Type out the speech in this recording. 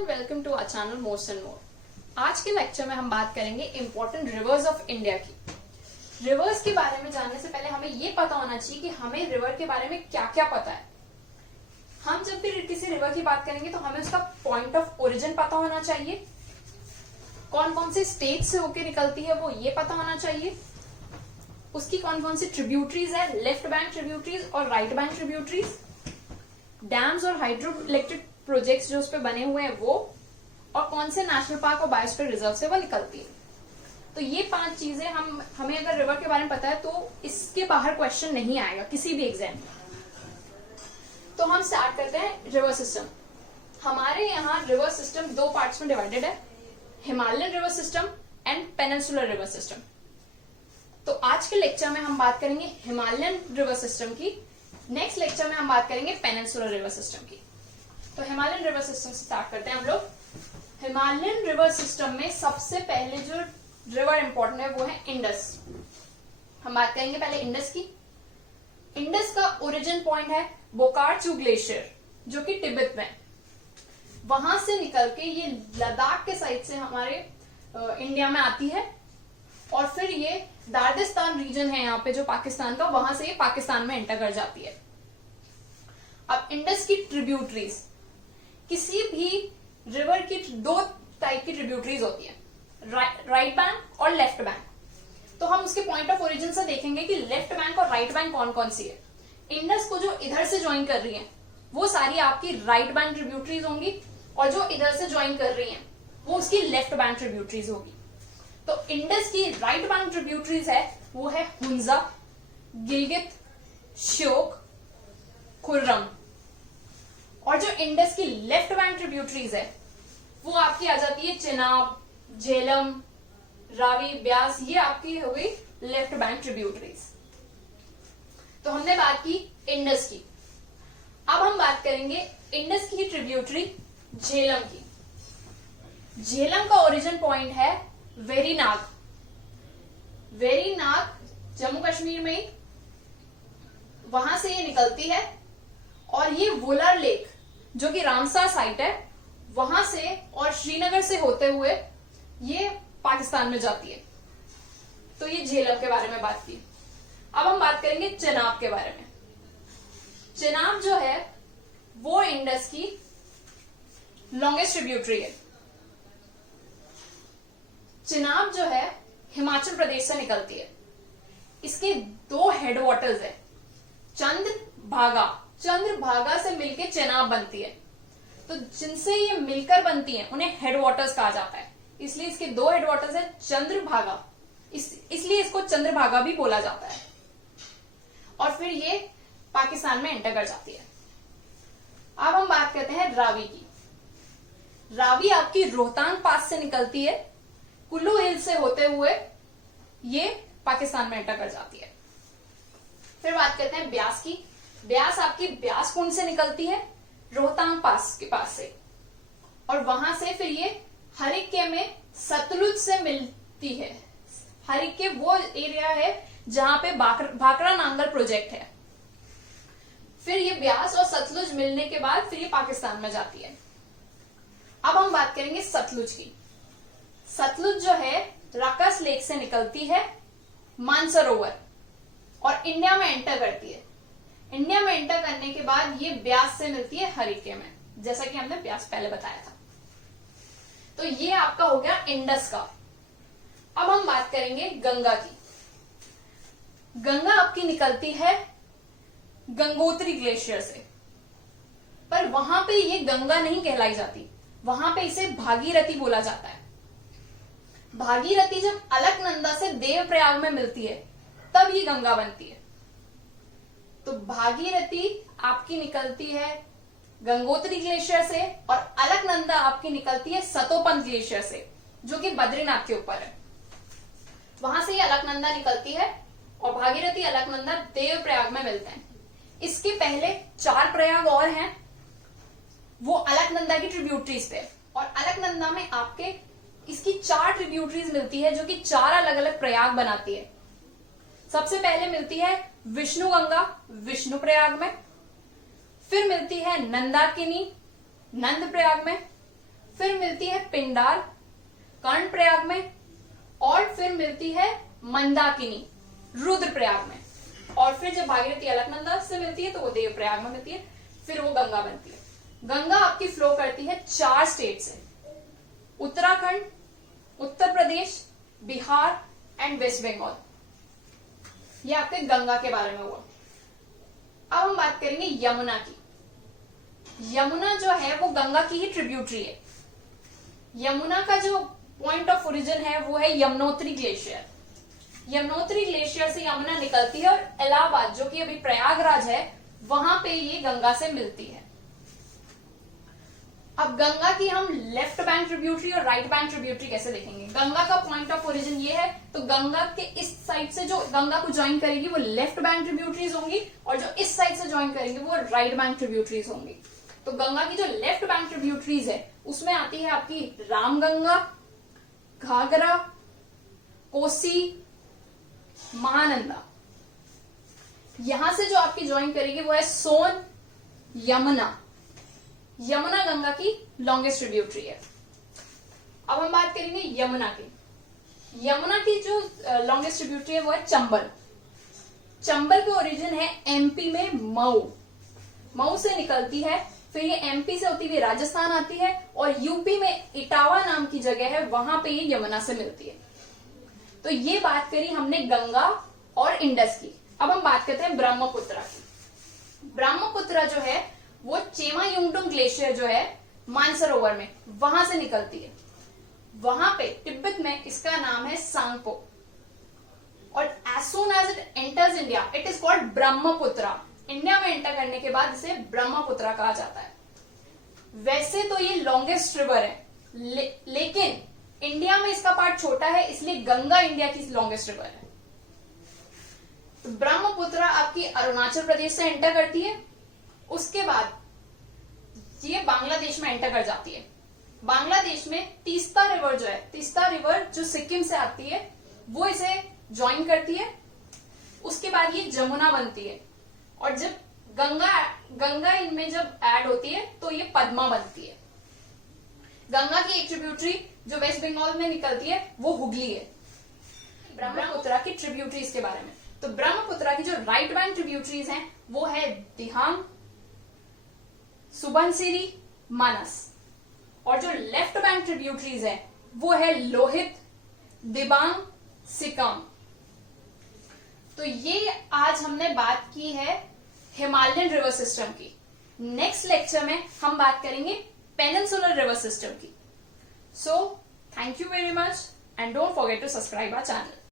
And welcome to our channel most and more. आज के lecture में हम बात करेंगे इंपॉर्टेंट रिवर्स ऑफ इंडिया की। रिवर्स के बारे में जानने से पहले हमें ये पता होना चाहिए कि हमें रिवर के बारे में क्या क्या पता है। हम जब भी किसी रिवर की बात करेंगे तो हमें उसका पॉइंट ऑफ ओरिजिन पता होना चाहिए, कौन कौन से स्टेट से होके निकलती है वो ये पता होना चाहिए, उसकी कौन कौन सी ट्रिब्यूटरीज है, लेफ्ट बैंक ट्रिब्यूटरीज और राइट बैंक ट्रिब्यूटरीज, डैम्स और हाइड्रो इलेक्ट्रिक प्रोजेक्ट्स जो उस पर बने हुए हैं वो, और कौन से नेशनल पार्क और बायोस्फीयर रिजर्व से वो निकलती है। तो ये 5 चीजें हमें अगर रिवर के बारे में पता है तो इसके बाहर क्वेश्चन नहीं आएगा किसी भी एग्जाम में। तो हम स्टार्ट करते हैं रिवर सिस्टम। हमारे यहाँ रिवर सिस्टम 2 पार्ट्स में डिवाइडेड है, Himalayan river system and peninsular river system. तो आज के लेक्चर में हम बात करेंगे हिमालयन रिवर सिस्टम की, नेक्स्ट लेक्चर में हम बात करेंगे पेनिनसुलर रिवर सिस्टम की। तो हिमालयन रिवर सिस्टम से स्टार्ट करते हैं हम लोग। हिमालयन रिवर सिस्टम में सबसे पहले जो रिवर इंपॉर्टेंट है वो है इंडस। हम बात करेंगे पहले इंडस की। इंडस का ओरिजिन पॉइंट है बोकार्चू ग्लेशियर जो कि तिब्बत में, वहां से निकल के ये लद्दाख के साइड से हमारे इंडिया में आती है और फिर ये दार्दिस्तान रीजन है यहाँ पे जो पाकिस्तान का, वहां से ये पाकिस्तान में एंटर कर जाती है। अब इंडस की ट्रिब्यूटरीज, किसी भी रिवर की 2 टाइप की ट्रिब्यूटरीज होती है, राइट बैंक और लेफ्ट बैंक। तो हम उसके पॉइंट ऑफ ओरिजिन से देखेंगे कि लेफ्ट बैंक और राइट बैंक कौन कौन सी है। इंडस को जो इधर से ज्वाइन कर रही है वो सारी आपकी राइट बैंक ट्रिब्यूटरीज होंगी और जो इधर से ज्वाइन कर रही है वो उसकी लेफ्ट बैंक ट्रिब्यूटरीज होगी। तो इंडस की राइट बैंक ट्रिब्यूटरीज है वो है हुंजा, गिलगित, श्योक, खुर्रम। और जो इंडस की लेफ्ट बैंक ट्रिब्यूटरीज है वो आपकी आ जाती है चिनाब, झेलम, रावी, ब्यास, ये आपकी हो गई लेफ्ट बैंक ट्रिब्यूटरीज। तो हमने बात की इंडस की। अब हम बात करेंगे इंडस की ट्रिब्यूटरी झेलम की। झेलम का ओरिजिन पॉइंट है वेरीनाग। वेरीनाग जम्मू कश्मीर में ही, वहां से ये निकलती है और ये वुलर लेक जो कि रामसर साइट है वहां से और श्रीनगर से होते हुए ये पाकिस्तान में जाती है। तो ये झेलम के बारे में बात की। अब हम बात करेंगे चेनाब के बारे में। चेनाब जो है वो इंडस की लॉन्गेस्ट ट्रिब्यूटरी है। चेनाब जो है हिमाचल प्रदेश से निकलती है। इसके 2 हेडवाटर्स है, चंद्रभागा। चंद्रभागा से मिलके चेनाब बनती है। तो जिनसे ये मिलकर बनती है उन्हें हेडवाटर्स कहा जाता है, इसलिए इसके 2 हेडवाटर्स है चंद्रभागा, इसलिए इसको चंद्रभागा भी बोला जाता है। और फिर ये पाकिस्तान में एंटर कर जाती है। अब हम बात करते हैं रावी की। रावी आपकी रोहतांग पास से निकलती है, कुल्लू हिल से होते हुए ये पाकिस्तान में एंटर कर जाती है। फिर बात करते हैं ब्यास की। ब्यास आपकी ब्यास कुंड से निकलती है, रोहतांग पास के पास से, और वहां से फिर ये हरिक्के में सतलुज से मिलती है। हरिक्के वो एरिया है जहां पे भाखड़ा नांगल प्रोजेक्ट है। फिर ये ब्यास और सतलुज मिलने के बाद फिर ये पाकिस्तान में जाती है। अब हम बात करेंगे सतलुज की। सतलुज जो है रकस लेक से निकलती है, मानसरोवर, और इंडिया में एंटर करती है। इंडिया में एंटर करने के बाद ये ब्यास से मिलती है हरिक्के में, जैसा कि हमने ब्यास पहले बताया था। तो ये आपका हो गया इंडस का। अब हम बात करेंगे गंगा की। गंगा आपकी निकलती है गंगोत्री ग्लेशियर से, पर वहां पे ये गंगा नहीं कहलाई जाती, वहां पे इसे भागीरथी बोला जाता है। भागीरथी जब अलकनंदा से देवप्रयाग में मिलती है तब ये गंगा बनती है। तो भागीरथी आपकी निकलती है गंगोत्री ग्लेशियर से और अलकनंदा आपकी निकलती है सतोपंथ ग्लेशियर से जो कि बद्रीनाथ के ऊपर है। वहां से ये अलकनंदा निकलती है और भागीरथी अलकनंदा देवप्रयाग में मिलते हैं। इसके पहले 4 प्रयाग और हैं, वो अलकनंदा की ट्रिब्यूटरीज पे, और अलकनंदा में आपके इसकी 4 ट्रिब्यूटरीज मिलती है जो कि 4 अलग अलग प्रयाग बनाती है। सबसे पहले मिलती है विष्णु गंगा विष्णु प्रयाग में, फिर मिलती है नंदाकिनी नंद प्रयाग में, फिर मिलती है पिंडार कर्णप्रयाग में, और फिर मिलती है मंदाकिनी रुद्रप्रयाग में, और फिर जब भागीरथी अलकनंदा से मिलती है तो वो देवप्रयाग में मिलती है, फिर वो गंगा बनती है। गंगा आपकी फ्लो करती है 4 स्टेट से, उत्तराखंड, उत्तर प्रदेश, बिहार एंड वेस्ट बंगाल। ये आपके गंगा के बारे में हुआ। अब हम बात करेंगे यमुना की। यमुना जो है वो गंगा की ही ट्रिब्यूटरी है। यमुना का जो पॉइंट ऑफ ओरिजिन है वो है यमुनोत्री ग्लेशियर। यमुनोत्री ग्लेशियर से यमुना निकलती है और इलाहाबाद जो कि अभी प्रयागराज है वहां पे ये गंगा से मिलती है। अब गंगा की हम लेफ्ट बैंक ट्रिब्यूटरी और राइट बैंक ट्रिब्यूटरी कैसे देखेंगे। गंगा का पॉइंट ऑफ ओरिजिन ये है, तो गंगा के इस साइड से जो गंगा को ज्वाइन करेगी वो लेफ्ट बैंक ट्रिब्यूटरीज होंगी, और जो इस साइड से ज्वाइन करेंगे वो राइट बैंक ट्रिब्यूटरीज होंगी। तो गंगा की जो लेफ्ट बैंक ट्रिब्यूटरीज है उसमें आती है आपकी रामगंगा, घाघरा, कोसी, महानंदा। यहां से जो आपकी ज्वाइन करेगी वो है सोन, यमुना। यमुना गंगा की लॉन्गेस्ट ट्रिब्यूटरी है। अब हम बात करेंगे यमुना की। यमुना की जो लॉन्गेस्ट ट्रिब्यूटरी है वो है चंबल। चंबल का ओरिजिन है एमपी में मऊ। मऊ से निकलती है, फिर ये एमपी से होती हुई राजस्थान आती है, और यूपी में इटावा नाम की जगह है वहां पे ये यमुना से मिलती है। तो ये बात करी हमने गंगा और इंडस की। अब हम बात करते हैं ब्रह्मपुत्रा की। ब्रह्मपुत्रा जो है वो चेमायुंगडुंग ग्लेशियर जो है मानसरोवर में वहां से निकलती है। वहां पे तिब्बत में इसका नाम है सांगपो, और as soon as it enters India it is called Brahmaputra. India में एंटर करने के बाद इसे ब्रह्मपुत्रा कहा जाता है। वैसे तो ये लॉन्गेस्ट रिवर है, लेकिन इंडिया में इसका पार्ट छोटा है, इसलिए गंगा इंडिया की लॉन्गेस्ट रिवर है। तो ब्रह्मपुत्रा आपकी अरुणाचल प्रदेश से एंटर करती है, उसके बाद ये बांग्लादेश में एंटर कर जाती है। बांग्लादेश में तीस्ता रिवर जो है, तीस्ता रिवर जो सिक्किम से आती है वो इसे ज्वाइन करती है। उसके बाद ये जमुना बनती है, और जब गंगा इनमें जब ऐड होती है तो ये पद्मा बनती है। गंगा की एक ट्रिब्यूटरी जो वेस्ट बंगाल में निकलती है वो हुगली है। ब्रह्मपुत्रा की ट्रिब्यूटरीज के बारे में, तो ब्रह्मपुत्रा की जो राइट बैंक ट्रिब्यूटरीज हैं वो है दिहांग, सुबनसिरी, मानस, और जो लेफ्ट बैंक ट्रिब्यूटरीज है वो है लोहित, दिबांग, सिकम। तो ये आज हमने बात की है हिमालयन रिवर सिस्टम की। नेक्स्ट लेक्चर में हम बात करेंगे पेनिनसुलर रिवर सिस्टम की। So thank you very much and don't forget to subscribe our channel.